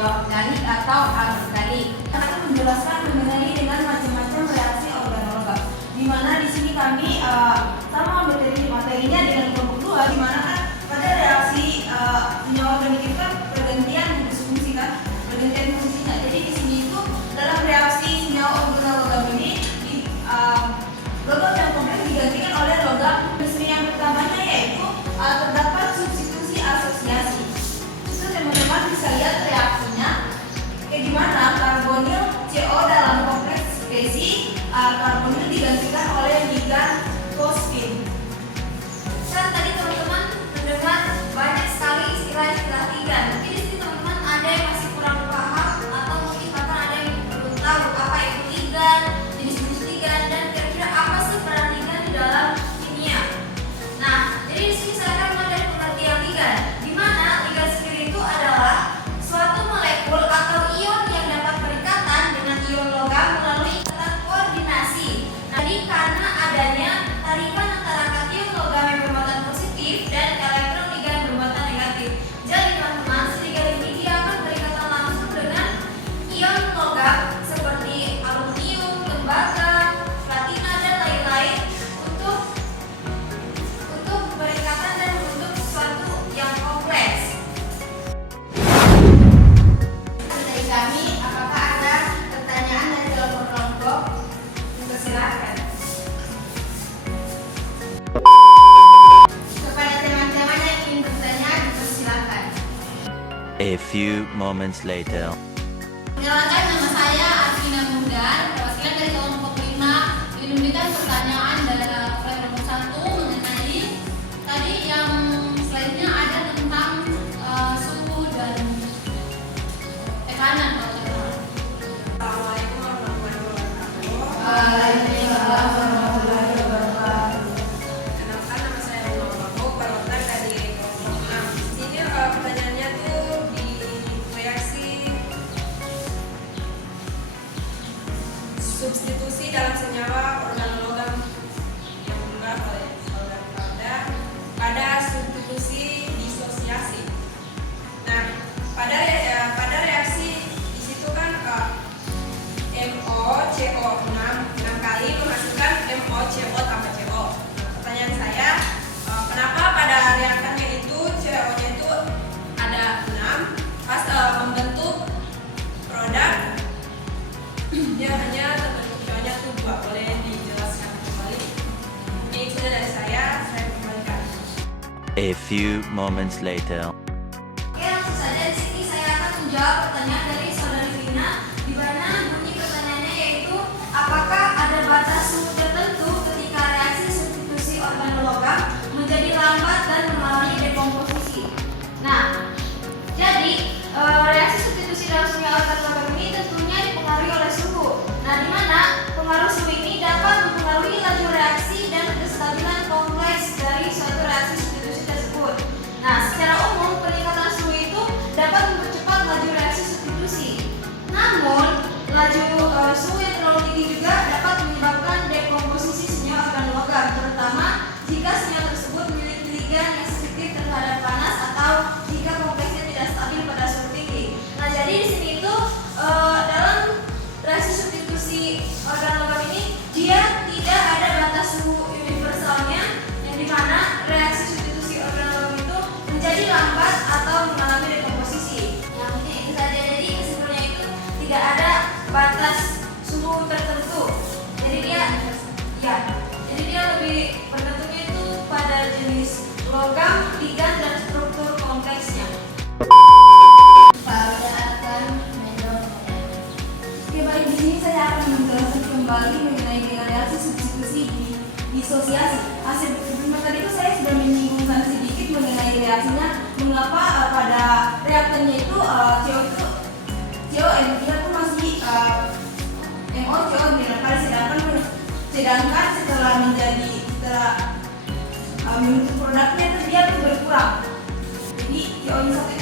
organik atau anorganik. Akan menjelaskan mengenai dengan macam-macam reaksi organolegam. Di mana di sini kami sama materinya dengan kelompok 2, di mana kan pada reaksi senyawa organik itu kan pergantian fungsi kan, pergantian fungsinya. Jadi di sini itu dalam reaksi senyawa organolegam ini logam yang kompleks digantikan oleh logam. Misalnya yang pertamanya yaitu terdapat substitusi asosiasi. Itu teman-teman bisa lihat reaksinya kayak gimana. Karbonil CO dalam kompleks spesi karbonil digantikan oleh ligan fosfin. Kan tadi teman-teman mendengar banyak sekali istilah-istilah ligan. Mungkin di sini teman-teman ada yang masih kurang paham atau mungkin bahkan ada yang belum tahu apa itu ligan, jenis-jenis ligan, dan kira-kira apa sih peran ligan di dalam kimia. Nah, jadi di sini saya akan mulai dari pengertian ligan, di mana ligan sendiri itu adalah suatu molekul atau ion yang dapat berikatan dengan ion logam melalui ikatan koordinasi. Nah, jadi karena adanya tarikan antara kation logam yang bermuatan positif dan elektron ligan bermuatan negatif. Jadi teman-teman, si ligan ini dia akan berikatan langsung dengan ion logam seperti aluminium, tembaga, platina, dan lain-lain untuk berikatan dan membentuk sesuatu yang kompleks. Dari kami, apakah ada pertanyaan dari kelompok-kelompok? Silakan. Kepada teman-teman yang ingin bertanya, dipersilakan. A few moments later. Perkenalkan, nama saya Arvina Mundan, perwakilan dari kelompok 5. Ingin memberikan pertanyaan dari kelompok 1 mengenai tadi yang slide-nya ada tentang suhu dan tekanan. Assalamualaikum warahmatullahi wabarakatuh. Waalaikumsalam warahmatullahi wabarakatuh. Kenalkan, nama saya Nurul Bako, perwakilan dari kelompok 6. Di sini pertanyaannya tuh di reaksi substitusi dalam senyawa organologam yang berubah oleh organ pada substitusi disosiasi. Nah, pada reaksi di situ kan MoCO6 kali menghasilkan MoCO tambah CO. Pertanyaan saya, kenapa pada reaktannya itu CO-nya itu ada 6, pas membentuk produk dia hanya terbentuk CO-nya itu 2. Boleh dijelaskan kembali? Ini sudah dari saya kembalikan. A few moments later. Oke, langsung saja di sini saya akan menjawab pertanyaan dari saudari Vina, di mana bunyi pertanyaannya yaitu apakah ada batas suhu tertentu ketika reaksi substitusi organologam menjadi lambat dan mengalami dekomposisi. Nah, jadi reaksi substitusi dalam senyawa organologam ini tentunya dipengaruhi oleh suhu. Nah, di mana pengaruh suhu ini dapat mempengaruhi laju reaksi dan kestabilan kompleks dari suatu reaksi substitusi tersebut. Nah, secara umum peningkatan suhu itu dapat mempercepat laju reaksi substitusi. Namun, laju suhu yang terlalu tinggi juga dapat menyebabkan dekomposisi senyawa organologam, terutama jika senyawa tersebut memiliki ligan yang sensitif terhadap panas atau jika kompleksnya tidak stabil pada suhu tinggi. Nah, jadi di sini itu dalam reaksi substitusi organologam ini dia tidak ada batas suhu universalnya, yang dimana reaksi substitusi organologam itu menjadi lambat atau mengalami dekomposisi. Yang mungkin itu saja. Jadi kesimpulannya itu tidak ada batas suhu tertentu. Jadi dia lebih tertentunya itu pada jenis logam, ligan, dan struktur kompleksnya. Pada akan menjawab. Oke, baik, di sini saya akan menjelaskan kembali mengenai dengan reaksi substitusi disosiasi. Hasil sebelumnya tadi itu saya sudah menyinggungkan sedikit mengenai reaksinya, mengapa pada reaktannya itu CO dia itu masih MoCO kali, sedangkan setelah membentuk produknya itu dia tuh berkurang. Jadi CO-nya satu